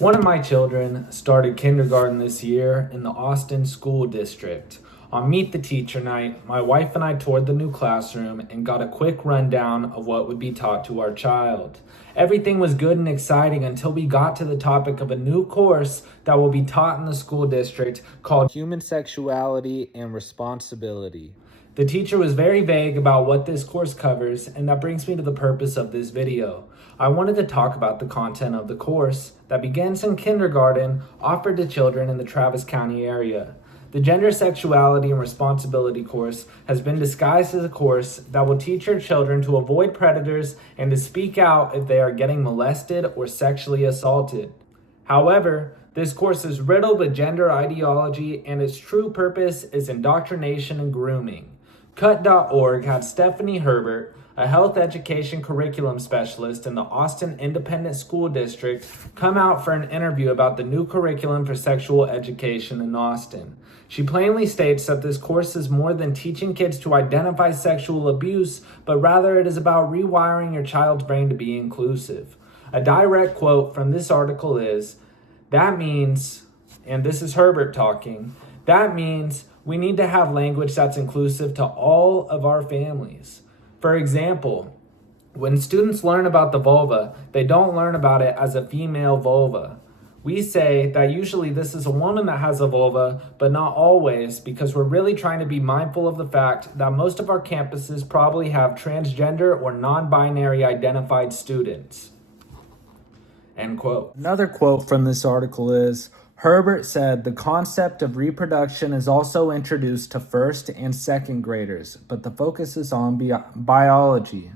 One of my children started kindergarten this year in the Austin School District. On Meet the Teacher Night, my wife and I toured the new classroom and got a quick rundown of what would be taught to our child. Everything was good and exciting until we got to the topic of a new course that will be taught in the school district called Human Sexuality and Responsibility. The teacher was very vague about what this course covers, and that brings me to the purpose of this video. I wanted to talk about the content of the course that begins in kindergarten, offered to children in the Travis County area. The Gender, Sexuality, and Responsibility course has been disguised as a course that will teach your children to avoid predators and to speak out if they are getting molested or sexually assaulted. However, this course is riddled with gender ideology, and its true purpose is indoctrination and grooming. Cut.org had Stephanie Herbert, a health education curriculum specialist in the Austin Independent School District, come out for an interview about the new curriculum for sexual education in Austin. She plainly states that this course is more than teaching kids to identify sexual abuse, but rather it is about rewiring your child's brain to be inclusive. A direct quote from this article is, "That means," and this is Herbert talking, "that means we need to have language that's inclusive to all of our families. For example, when students learn about the vulva, they don't learn about it as a female vulva. We say that usually this is a woman that has a vulva, but not always, because we're really trying to be mindful of the fact that most of our campuses probably have transgender or non-binary identified students." End quote. Another quote from this article is, Herbert said the concept of reproduction is also introduced to first and second graders, but the focus is on biology.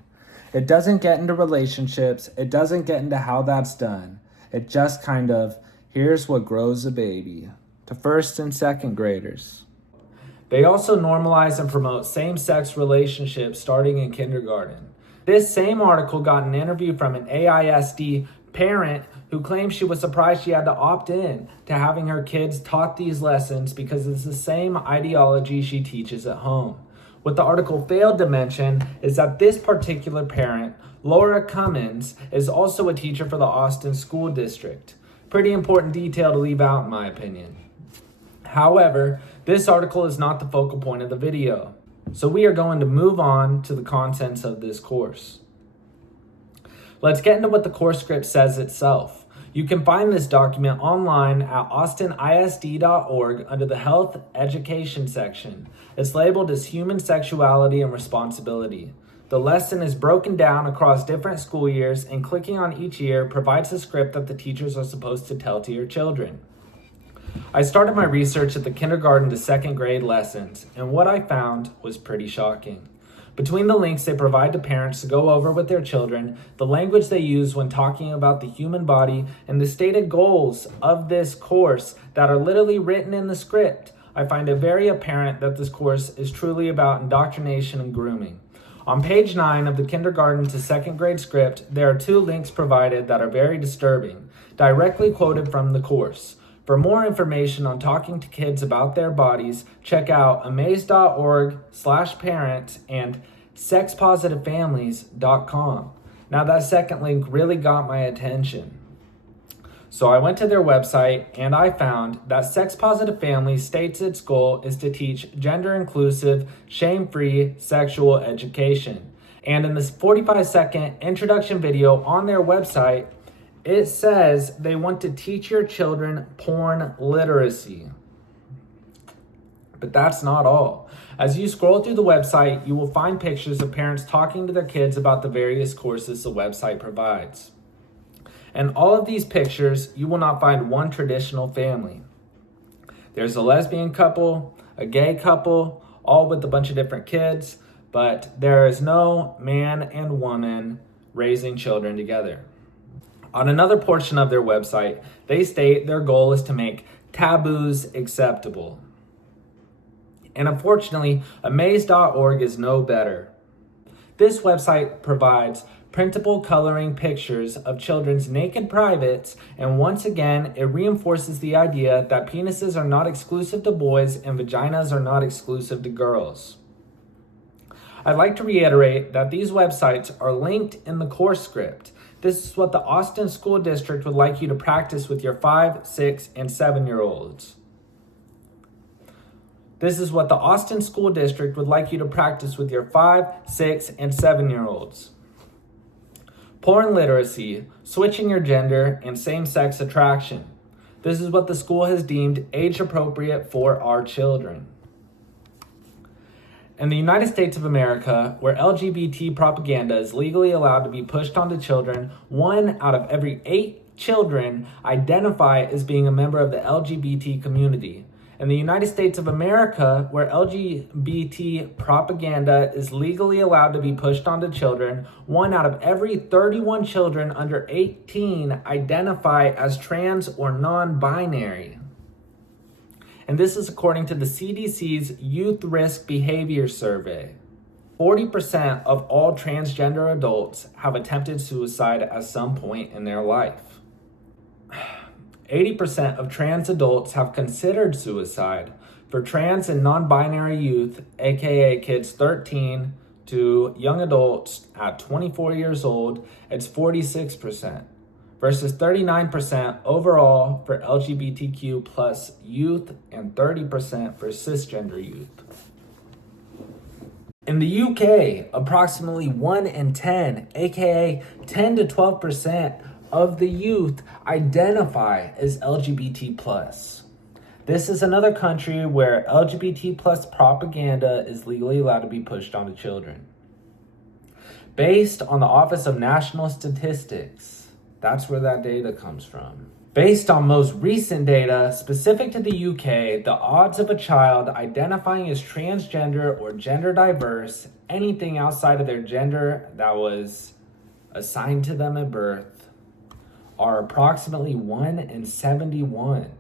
It doesn't get into relationships. It doesn't get into how that's done. It just kind of, here's what grows a baby, to first and second graders. They also normalize and promote same-sex relationships starting in kindergarten. This same article got an interview from an AISD parent who claimed she was surprised she had to opt in to having her kids taught these lessons because it's the same ideology she teaches at home. What the article failed to mention is that this particular parent, Laura Cummins, is also a teacher for the Austin School District. Pretty important detail to leave out in my opinion. However, this article is not the focal point of the video, so we are going to move on to the contents of this course. Let's get into what the course script says itself. You can find this document online at austinisd.org under the Health Education section. It's labeled as Human Sexuality and Responsibility. The lesson is broken down across different school years, and clicking on each year provides a script that the teachers are supposed to tell to your children. I started my research at the kindergarten to second grade lessons, and what I found was pretty shocking. Between the links they provide to parents to go over with their children, the language they use when talking about the human body, and the stated goals of this course that are literally written in the script, I find it very apparent that this course is truly about indoctrination and grooming. On page 9 of the kindergarten to second grade script, there are 2 links provided that are very disturbing, directly quoted from the course. For more information on talking to kids about their bodies, check out amaze.org/parent and sexpositivefamilies.com. Now that second link really got my attention. So I went to their website and I found that Sex Positive Families states its goal is to teach gender-inclusive, shame-free sexual education. And in this 45-second introduction video on their website, it says they want to teach your children porn literacy. But that's not all. As you scroll through the website, you will find pictures of parents talking to their kids about the various courses the website provides. In all of these pictures, you will not find one traditional family. There's a lesbian couple, a gay couple, all with a bunch of different kids, but there is no man and woman raising children together. On another portion of their website, they state their goal is to make taboos acceptable. And unfortunately, amaze.org is no better. This website provides printable coloring pictures of children's naked privates, and once again, it reinforces the idea that penises are not exclusive to boys and vaginas are not exclusive to girls. I'd like to reiterate that these websites are linked in the course script. This is what the Austin School District would like you to practice with your 5, 6, and 7-year-olds. This is what the Austin School District would like you to practice with your 5, 6, and 7-year-olds. Porn literacy, switching your gender, and same-sex attraction. This is what the school has deemed age-appropriate for our children. In the United States of America, where LGBT propaganda is legally allowed to be pushed onto children, 1 out of every 8 children identify as being a member of the LGBT community. In the United States of America, where LGBT propaganda is legally allowed to be pushed onto children, 1 out of every 31 children under 18 identify as trans or non-binary. And this is according to the CDC's Youth Risk Behavior Survey. 40% of all transgender adults have attempted suicide at some point in their life. 80% of trans adults have considered suicide. For trans and non-binary youth, aka kids 13 to young adults at 24 years old, it's 46%. Versus 39% overall for LGBTQ plus youth and 30% for cisgender youth. In the UK, approximately 1 in 10, aka 10 to 12% of the youth identify as LGBT plus. This is another country where LGBT plus propaganda is legally allowed to be pushed onto children. Based on the Office of National Statistics, that's where that data comes from. Based on most recent data specific to the UK, the odds of a child identifying as transgender or gender diverse, anything outside of their gender that was assigned to them at birth, are approximately 1 in 71.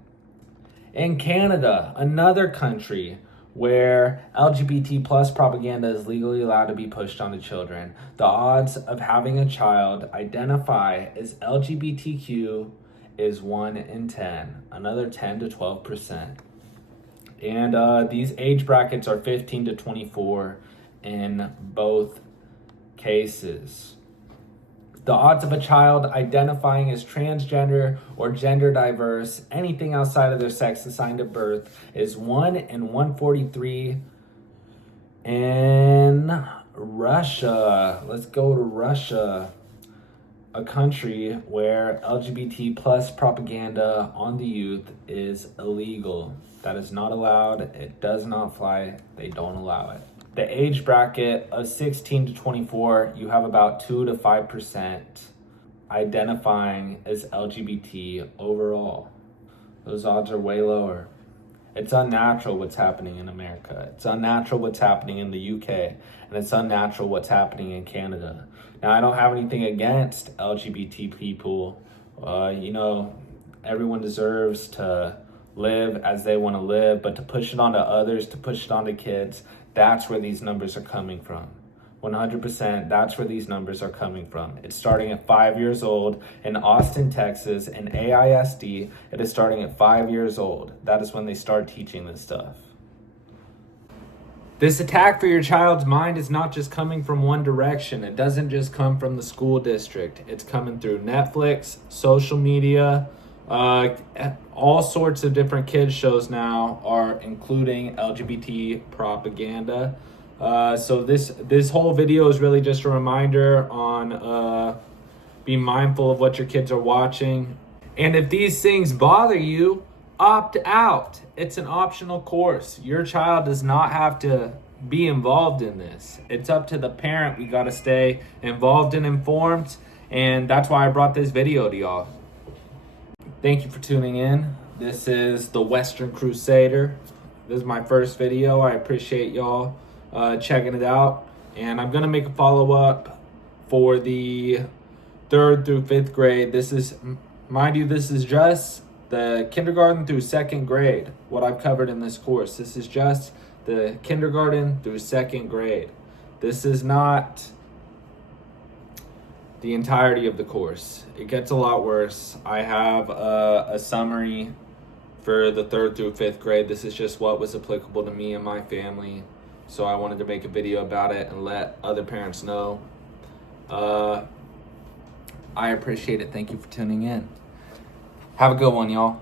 In Canada, another country where LGBT plus propaganda is legally allowed to be pushed onto children, the odds of having a child identify as LGBTQ is 1 in 10, another 10 to 12%. And these age brackets are 15 to 24 in both cases. The odds of a child identifying as transgender or gender diverse, anything outside of their sex assigned at birth, is 1 in 143. In Russia, let's go to Russia, a country where LGBT plus propaganda on the youth is illegal. That is not allowed. It does not fly. They don't allow it. The age bracket of 16 to 24, you have about 2 to 5% identifying as LGBT overall. Those odds are way lower. It's unnatural what's happening in America. It's unnatural what's happening in the UK. And it's unnatural what's happening in Canada. Now, I don't have anything against LGBT people. Everyone deserves to live as they want to live, but to push it onto others, to push it onto kids, that's where these numbers are coming from. 100%, that's where these numbers are coming from. It's starting at 5 years old in Austin, Texas, in AISD. It is starting at 5 years old. That is when they start teaching this stuff. This attack for your child's mind is not just coming from one direction. It doesn't just come from the school district. It's coming through Netflix, social media, all sorts of different kids shows now are including LGBT propaganda. So this whole video is really just a reminder on be mindful of what your kids are watching. And if these things bother you, opt out. It's an optional course. Your child does not have to be involved in this. It's up to the parent. We got to stay involved and informed. And that's why I brought this video to y'all. Thank you for tuning in. This is the Western Crusader. This is my first video. I appreciate y'all checking it out. And I'm going to make a follow-up for the 3rd through 5th grade. This is, mind you, this is just the kindergarten through 2nd grade, what I've covered in this course. This is just the kindergarten through 2nd grade. This is not the entirety of the course. It gets a lot worse. I have a summary for the 3rd through 5th grade. This is just what was applicable to me and my family. So I wanted to make a video about it and let other parents know. I appreciate it. Thank you for tuning in. Have a good one, y'all.